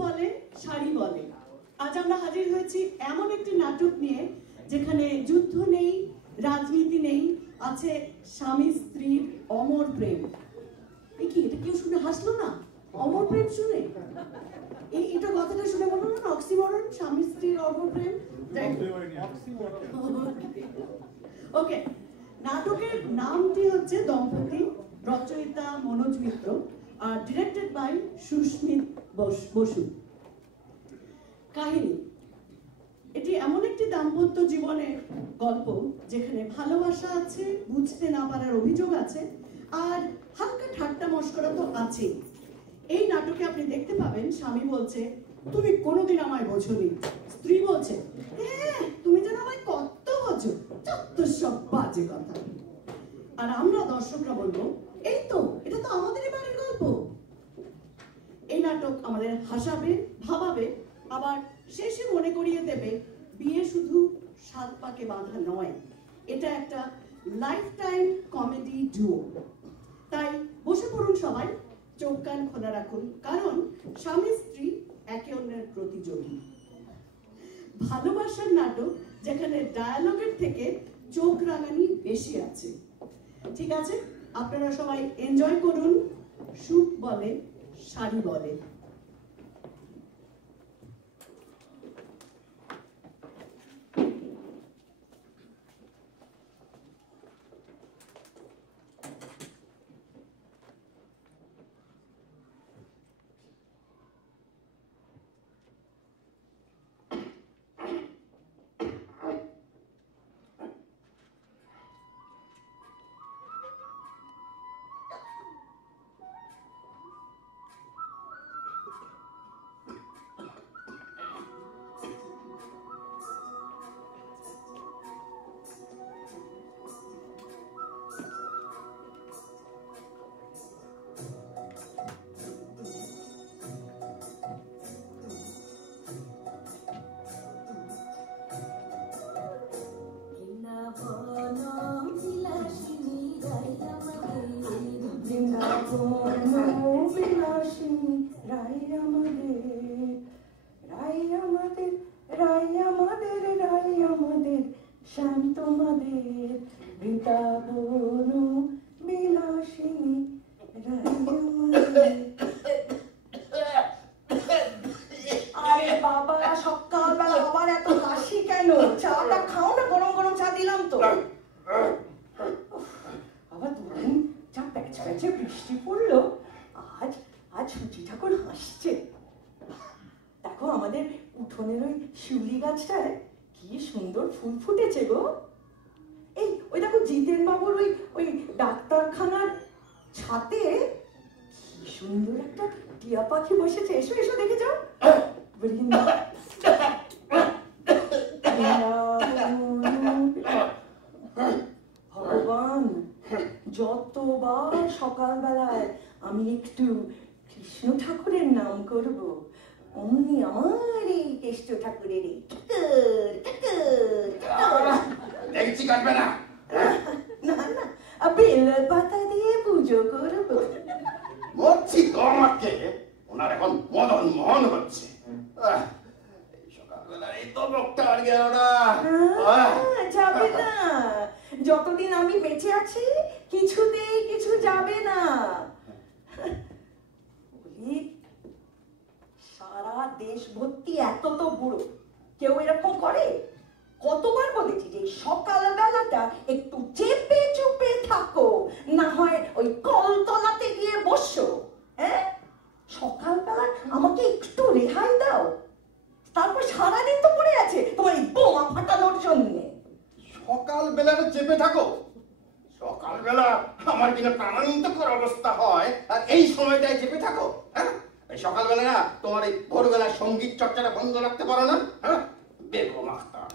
বলে শাড়ি বলে। আজ আমরা হাজির হয়েছি এমন একটি নাটক নিয়ে যেখানে যুদ্ধ নেই, রাজনীতি নেই, আছে স্বামী স্ত্রীর অমর প্রেম। কি এটা কেউ শুনে হাসলো না? অমর প্রেম শুনে এটা কথাটা শুনে বলবো না অক্সিমরন, স্বামী স্ত্রীর অমর প্রেম। ওকে, নাটকের নামটি হচ্ছে দম্পতি, রচয়িতা মনোজ মিত্র আর ডিরেক্টেড বাই সুস্মিত বসু। কাহিনী, এটি এমন একটি দাম্পত্য জীবনের গল্প যেখানে ভালোবাসা আছে, বুঝতে না পারার অভিযোগ আছে, আর হালকা ঠাট্টা মশকরা তো আছে। এই নাটকে আপনি দেখতে পাবেন স্বামী বলছে, তুমি কোনোদিন আমায় বোঝোনি। স্ত্রী বলছে, হ্যাঁ তুমি যেন আমায় কত বোঝো, যত সব বাজে কথা। আর আমরা দর্শকরা বলবো, এই তো এটা তো আমাদেরই বাড়ির গল্প। এই নাটক আমাদের হাসাবে, ভাবাবে, আবার শেষে মনে করিয়ে দেবে বিয়ে শুধু সাত পাকে বাঁধা নয়, এটা একটা লাইফ টাইম কমেডি ডুও। তাই বসে পড়ুন সবাই, চোখ কান খোলা রাখুন, কারণ স্বামী স্ত্রী একে অন্যের প্রতিযোগী। ভালোবাসার নাটক যেখানে ডায়ালগের থেকে চোখ রাঙানি বেশি আছে। ঠিক আছে, আপনারা সবাই এনজয় করুন। সুখ বলে শাড়ি বলে। যতবার সকালবেলায় আমি একটু কৃষ্ণ ঠাকুরের নাম করব, অমনি আমার এই কেষ্ট ঠাকুরের না না বেল পাতা দিয়ে পুজো করব। মরছি তো আমাকে, ওনার এখন মদন মোহন হচ্ছে। সকালবেলা এই তো বকটা আর গেল না। যাবে না, যতদিন আমি বেঁচে আছি কিছুতেই কিছু যাবে না। বলি, সারা দেশ ভর্তি এত তো বুড়ো, কেউ এরকম করে? কতবার বলেছি যে সকালবেলাটা একটু চেপে চুপে থাকো, না হয় ওই কলতলাতে গিয়ে বসো। হ্যাঁ, সকালবেলা আমাকে একটু রেহাই দাও। তারপর সারাদিন তো পড়ে আছে তোমার এই বোমা ফাটানোর জন্য। সকালবেলাটা চেপে থাকো? সকালবেলা আমার কিনা প্রাণান্তকর অবস্থা হয়, আর এই সময়টায় চেপে থাকো? হ্যাঁ, সকালবেলা না তোমার এই ভোরবেলা সঙ্গীত চর্চাটা বন্ধ রাখতে পারো না? হ্যাঁ, বেগম আক্তার।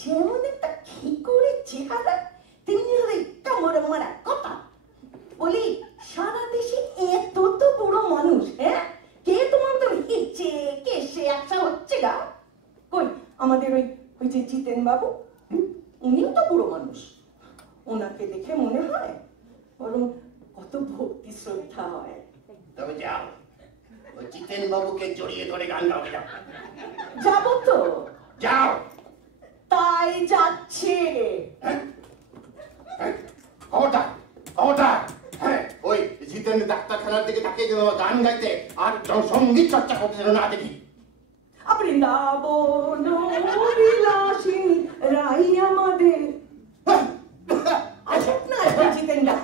যেমন একটা খিকুড়ি চেহারা, তেমনি হবে কামড় মারা কথা। বলি, সারা দেশে এত তো বুড়ো মানুষ, হ্যাঁ, কে তোমার তো হিচে কেসে একটা হচ্ছে গা? কই আমাদের ওই যে জিতেন বাবু, উনিও তো বুড়ো মানুষ। ওনাকে দেখে মনে হয় বরং কত ভক্তি শ্রদ্ধা হয়। তবে যাও, ওই জিতেন বাবুকে জড়িয়ে ধরে গান গাওয়া যাও। যাবো তো, যাও। তাই যাচ্ছে। হ্যাঁ? হ্যাঁ? খবরদার, খবরদার। হ্যাঁ, ওই জিতেন ডাক্তারখানার দিকে তাকিয়ে যেন গান গাইতে আর সঙ্গীত চর্চা করতে যেন না দেখি। বৃন্দাবন বিলাসিনী রাই আমাদের। আসুক না এখন জিতেন দা,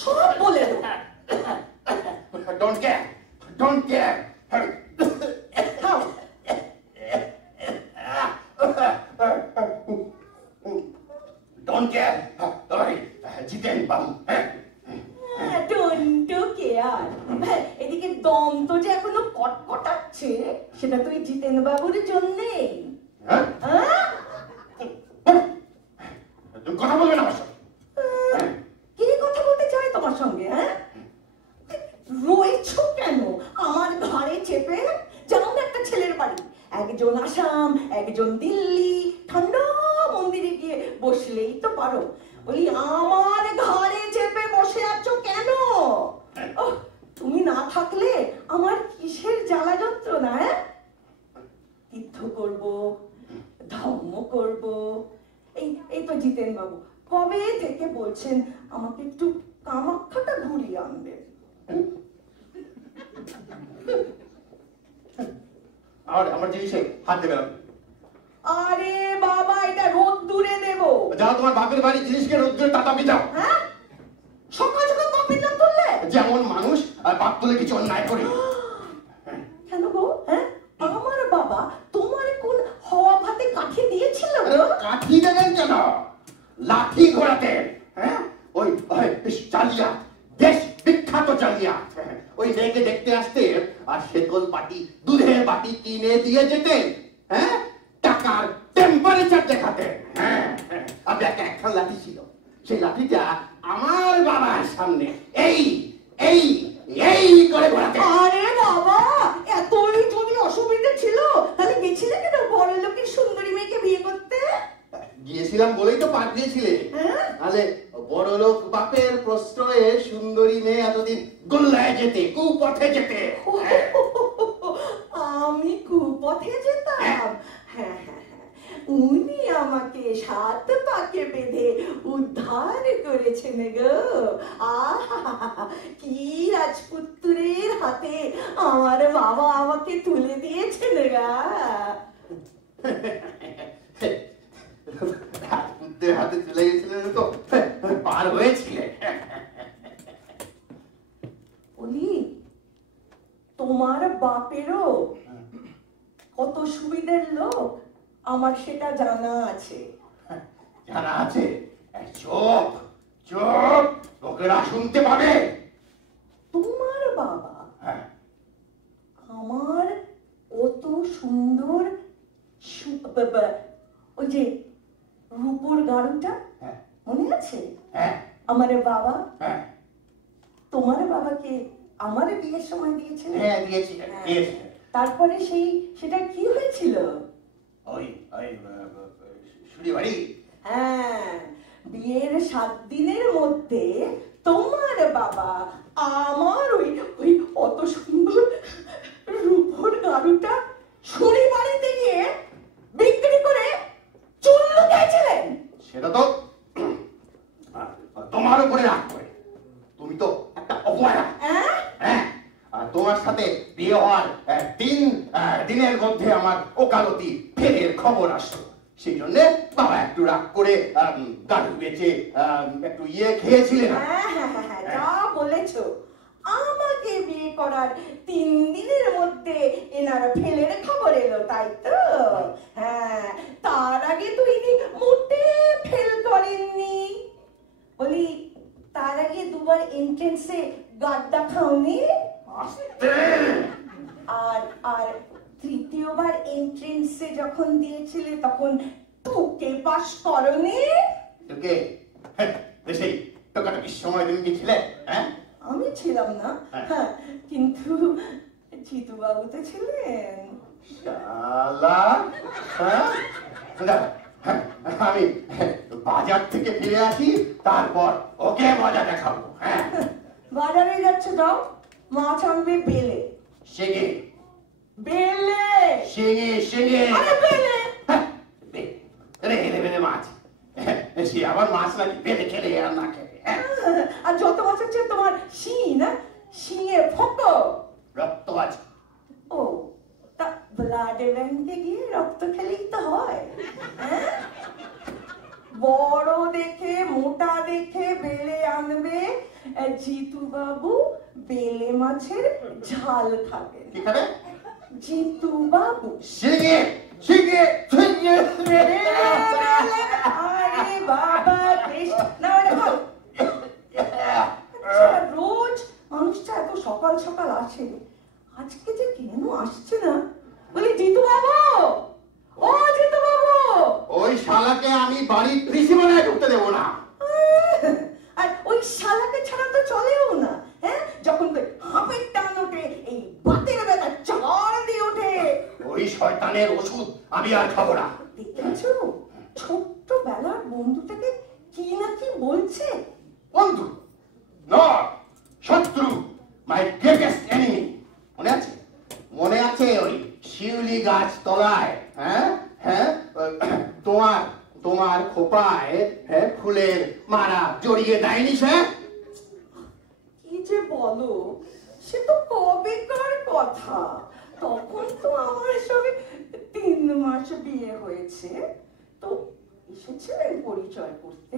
সব বলে দেবো। Don't care, don't care. খাও। Don't care. ওই জিতেন বাবু। হ্যাঁ, টন্টু কেয়ার। এদিকে দম তো যে এখনো কটকটাচ্ছে, সেটা তুই জিতেন বাবুর জন্যেই। হ্যাঁ? হ্যাঁ? তুমি কথা বলবে না আমার সঙ্গে। কে কথা বলতে চায় তোমার সঙ্গে? হ্যাঁ, রয়েছো কেন আমার ঘরে চেপে? যেমন একটা ছেলের বাড়ি, একজন আসাম, একজন দিল্লি, ঠান্ডা মন্দিরে গিয়ে বসলেই তো পারো। বলি আমার ঘরে চেপে বসে আছো কেন? ওহ, তুমি না থাকলে আমার কিসের জ্বালা যন্ত্রণা? হ্যাঁ, তীর্থ করবো, ধর্ম করবো। এই তো জিতেন বাবু কবে থেকে বলছেন আমাকে একটু কামাখ্যাটা ঘুরিয়ে আনবে। আর আমার জিনিসে হাত দেবে না। আরে বাবা, এটা রোদ দূরে দেবো। যাও, তোমার বাপের বাড়ির জিনিসকে রোদ্রে তাতাবি দাও। হ্যাঁ, সকাল সকাল কপির নাম তুললে? যেমন মানুষ বাপ তুলে কিছু অন্যায় করে। কেন গো? হ্যাঁ, আমার বাবা তোমার কোন হওয়া ভাতে কাঠি দিয়েছিল গো? কাঠি দেবেন কেন? লাঠি ঘোরাতে। হ্যাঁ, ওই চালিয়া, দেশ বিখ্যাত চালিয়া। ওই মেয়েকে দেখতে আসতে আর সেকল পাটি, দুধের বাটি কিনে দিয়ে যেতেন। হ্যাঁ, টাকার টেম্পারেচার দেখাতে। হ্যাঁ, আর একটা লাঠি ছিল, সেই লাঠিটা আমার বাবার সামনে এই এই এই করে ঘোরাতে। আরে বাবা, এতই যদি অসুবিধা ছিল তাহলে গেছিলে কেন বড় লোকের সুন্দরী মেয়েকে বিয়ে করতে? গিয়েছিলাম বলেই তো পাঠ দিয়েছিলে। তাহলে বড় লোক বাপের প্রশ্রয়ে সুন্দরী মেয়ে এতদিন গোল্লায় যেতে, কুপথে যেতে। আমি কুপথে যেতাম? হ্যাঁ হ্যাঁ হ্যাঁ, উনি আমাকে সাত পাকে বেঁধে উদ্ধার করেছেন গো। আহা, কি রাজপুত্রের হাতে আমার বাবা আমাকে তুলে দিয়েছেন গা। রাজপুত্রের হাতে চলে গেছিলেন তো পার হয়েছিলেন। বলি, তোমার বাপেরও কত সুবিধের লোক আমার সেটা জানা আছে। জানা আছে? চোখ চোখ লোকেরা শুনতে পাবে। তোমার বাবা আমার অত সুন্দর ওই যে রূপোর গাড়ুটা মনে আছে? আমার বাবা তোমার বাবাকে আমার বিয়ের সময় দিয়েছিল। হ্যাঁ, দিয়েছিলেন। তারপরে সেটা কি হয়েছিল? ওই শুড়িবাড়ি। হ্যাঁ, বিয়ের 7 দিনের মধ্যে তোমার বাবা আমার ওই অত সুন্দর রূপোর গাড়ুটা শুড়ি বাড়িতে গিয়ে বিক্রি করে চুল লুকিয়েছিলেন। সেটা তো তোমার উপরে রাগ করে। তুমি তো একটা অপয়া। হ্যাঁ, আর তোমার সাথে বিয়ে হওয়ার 3 দিনের মধ্যে আমার ওকালতি ফেরের খবর আসলো। সেই জন্য বাবা একটু রাগ করে গাড়ি বেচে একটু খেয়েছিলেন। হ্যাঁ, যা বলেছো। আমাকে বিয়ে করার 3 দিনের মধ্যে এনার ফেলের খবর এলো, তাই তো? হ্যাঁ, তার আগে তো ইনি মোটে ফেল করেননি। বলি, তার আগে 2 বার এন্ট্রেন্সে গাড্ডা খাওনি? আর তৃতীয়বার এন্ট্রেন্সে যখন দিয়েছিলে তখন তোকে পাস করনি? তোকে বেশি তোকাটা কি সময় তুমি কি ছিলে? হ্যাঁ, আমি ছিলাম না। হ্যাঁ, কিন্তু জিতু বাবু তো ছিলেন। শালা, আমি বাজার থেকে ফিরে আসি, তারপর ওকে মজা দেখাবো। হ্যাঁ, বাজারে যাচ্ছে, যাও, মাছ আনবে বেলে। শিঙে বেলে। শিঙে শিঙে আরে বেলে। রেখে দেবে মাছ, সে আবার মাছ নাকি বেলে খেলে আর না খেলে। আর যত মাছ হচ্ছে তোমার শিং না, শিঙে ফোকো রক্ত আছে। ও তা ব্লাডে ব্যাংকে গিয়ে রক্ত খেলেই তো হয়। হ্যাঁ? বড় দেখে মোটা দেখে বেলে আনবে, জিতু বাবু বেলে মাছের ঝাল খাবে। কি খাবে? জিতু বাবু শিঙে শিঙে শিঙে। আরে বাবা কৃষ্ণ, রোজ মানুষটা এত সকাল সকাল আসে, আজকে যে কেন আসছে না? বলি জিতু বাবু, ও জিতু বাবু। ওই শালাকে আমি বাড়ির ত্রিসীমানায় ঢুকতে দেবো না। আর ওই শালাকে ছাড়া তো চলেও না। হ্যাঁ, যখন হাঁপের টান ওঠে, এই বাতের ব্যথা চার দিয়ে ওঠে। ওই শয়তানের ওষুধ আমি আর খাবো না। দেখেছো ছোট্ট বেলার বন্ধু থেকে কি না কি বলছে। বন্ধু নট শত্রু, মাই গ্রেটেস্ট এনিমি। মনে আছে? মনে আছে ওই শিউলি গাছ তলায়? হ্যাঁ হ্যাঁ, তোমার তোমার খোপায় হ্যাঁ ফুলের মালা জড়িয়ে দেয়নি সে? কি যে বলো, সে তো কবেকার কথা। তখন তো আমার সবে 3 মাস বিয়ে হয়েছে। তো এসেছিলেন পরিচয় করতে।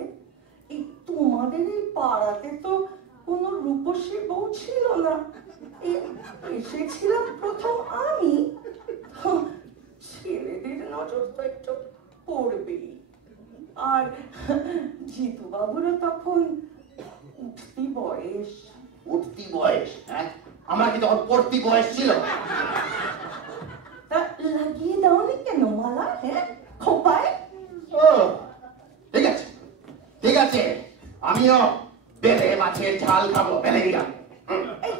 এই তোমাদের এই পাড়াতে তো কোনো রূপসী বউ ছিল না, এসেছিলাম প্রথম আমি। ছেলেদের নজর তো একটু পড়বেই। আর জিতু বাবুরও তখন উঠতি বয়স। উঠতি বয়স? হ্যাঁ, আমার কি তখন পড়তি বয়স ছিল? তা লাগিয়ে দাওনি কেন মালা? হ্যাঁ, খোপায়। ও ঠিক আছে ঠিক আছে, আমিও বেলে মাছের ঝাল খাবো। বেলে দিলাম। এই,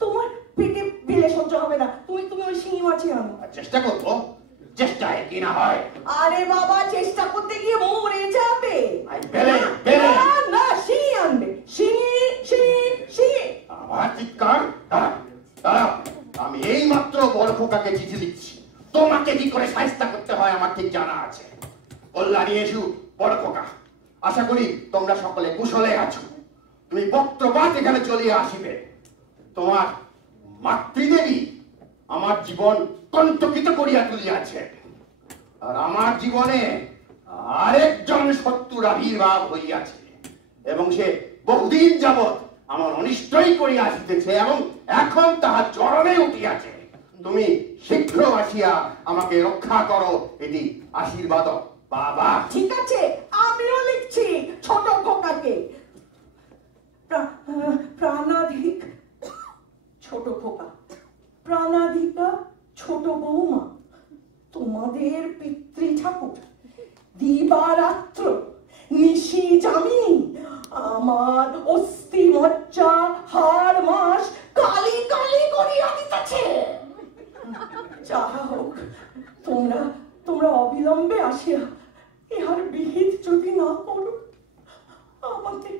তোমার পেটে বেলে সহ্য হবে না, তুমি তুমি ওই শিঙি মাছই আনো। চেষ্টা করবো, চেষ্টায় কি না হয়। আরে বাবা, চেষ্টা করতে গিয়ে মরে যাবে। বেলে বেলে না না, শিঙি আনবে। শিঙি শিঙি শিঙি। আমার চিৎকার। দাঁড়া দাঁড়া, আমি এই মাত্র বড় খোকাকে চিঠি লিখছি। তোমাকে কি করে সাহায্য করতে হয় আমার ঠিক জানা আছে। কল্যাণী এসু বড় খোকা, আশা করি তোমরা সকলে কুশলে আছো। তুমি পত্রপাঠ এখানে চলিয়ে আসিবে। তোমার মাতৃদেবী আমার জীবন কণ্টকিত করিয়া তুলিয়াছে, আর আমার জীবনে আরেকজন শত্রুর আবির্ভাব হইয়াছে, এবং সে বহুদিন যাবৎ আমার অনিষ্টই করিয়া আসিতেছে, এবং এখন তাহার চরণে উঠিয়াছে। তুমি শীঘ্র আসিয়া আমাকে রক্ষা করো, এটি আশীর্বাদ। বাবা ঠিক আছে, আমিও লিখছি ছোট খোকাকে। প্রাণাধিক ছোট খোকা, প্রাণাধিকা ছোট বৌমা, তোমাদের পিতৃ ঠাকুর দিবারাত্র নিশি যামিনী আমার অস্থি মজ্জা হাড় মাস কালি কালি করিয়া দিতেছে। যাহা হোক, তোমরা তোমরা অবিলম্বে আসিয়া ইহার বিহিত যদি না করো, আমাকে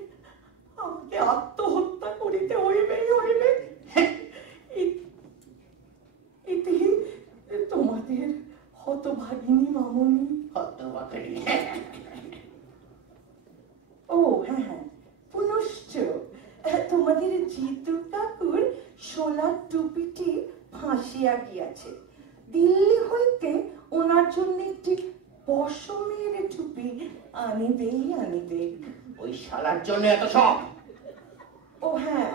আমাকে আত্মহত্যা করিতে হইবেই হইবে। ইতি তোমাদের হতভাগিনী মামনি। হতভাগিনী। ও হ্যাঁ হ্যাঁ, পুনশ্চ তোমাদের জিতু কাকুর সোনার টুপিটি ফাঁসিয়া গিয়াছে। দিল্লি হইতে ওনার জন্য একটি পশমের টুপি আনিবেই আনিবে। ওই শালার জন্য এত সব? ও হ্যাঁ,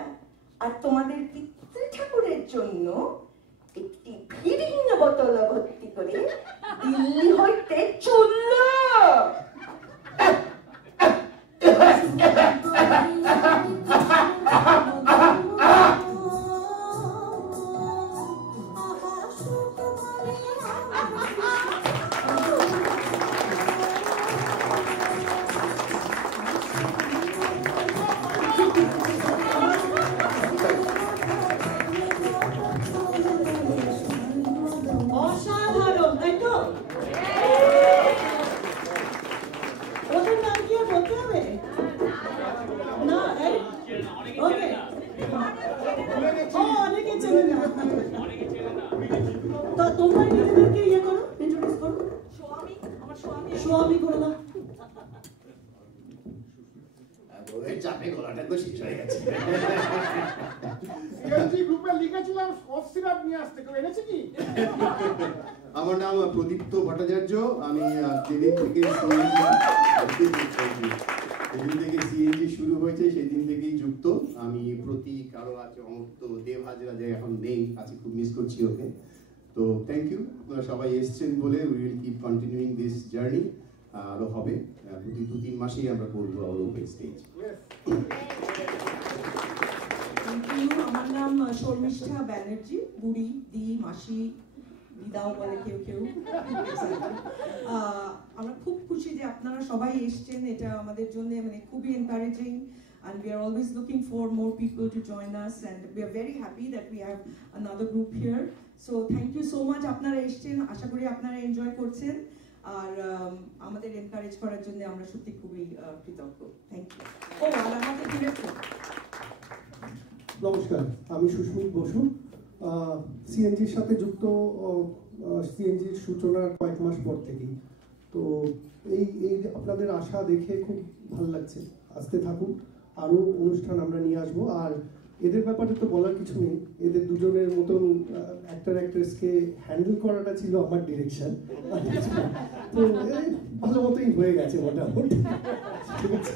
আর তোমাদের পিতৃ ঠাকুরের জন্য একটি ভিড়িং বোতল ভর্তি করে দিল্লি হইতে চলল। অসাধারণ, তাই তো? ওদের নাম কি আর বলতে হবে না? ওকে, ও অনেকে চেনে না। তো তোমরা নিজেদেরকে ইয়ে করো, ইন্ট্রোডিউস করো। স্বামী করো না। বউয়ের চাপে গলাটা তো শেষ হয়ে গেছে। সিএনজি গ্রুপে লিখেছিলাম কফ সিরাপ নিয়ে আসতে, কেউ এনেছে কি? আমার নাম প্রদীপ্ত ভট্টাচার্য। আমি যেদিন থেকে সিএনজি শুরু হয়েছে সেদিন থেকেই যুক্ত। আমি প্রতীক, আরো আছে অমর্ত্য, দেব হাজরা যে এখন নেই, আছে, খুব মিস করছি ওকে। তো থ্যাংক ইউ, আপনারা সবাই এসছেন বলে। We will keep continuing this journey. আরো হবে, প্রতি 2-3 মাসেই আমরা করবো আবার ওপেন স্টেজ। আমার নাম শর্মিষ্ঠা ব্যানার্জি, বুড়ি, দি, মাসি, দিদাও বলে কেউ কেউ। আমরা খুব খুশি যে আপনারা সবাই এসছেন, এটা আমাদের জন্য মানে খুবই encouraging, and we are always looking for more people to join us, and we are very happy that we have another group here. So thank you so much. আপনারা এসছেন, আশা করি আপনারা এনজয় করছেন, আর আমাদের এনকারেজ করার জন্য আমরা সত্যি খুবই কৃতজ্ঞ। Thank you. ও, আর আমাদের ডিরেক্টর। নমস্কার, আমি সুস্মিত বসু, সিএনজির সাথে যুক্ত সিএনজির সূচনার কয়েক মাস পর থেকেই। তো এই আপনাদের আশা দেখে খুব ভালো লাগছে। আসতে থাকুন, আরও অনুষ্ঠান আমরা নিয়ে আসবো। আর এদের ব্যাপারে তো বলার কিছু নেই, এদের দুজনের মতন অ্যাক্টর অ্যাক্ট্রেসকে হ্যান্ডেল করাটা ছিল আমার ডিরেকশন। তো ভালো মতোই হয়ে গেছে মোটামুটি। ঠিক আছে।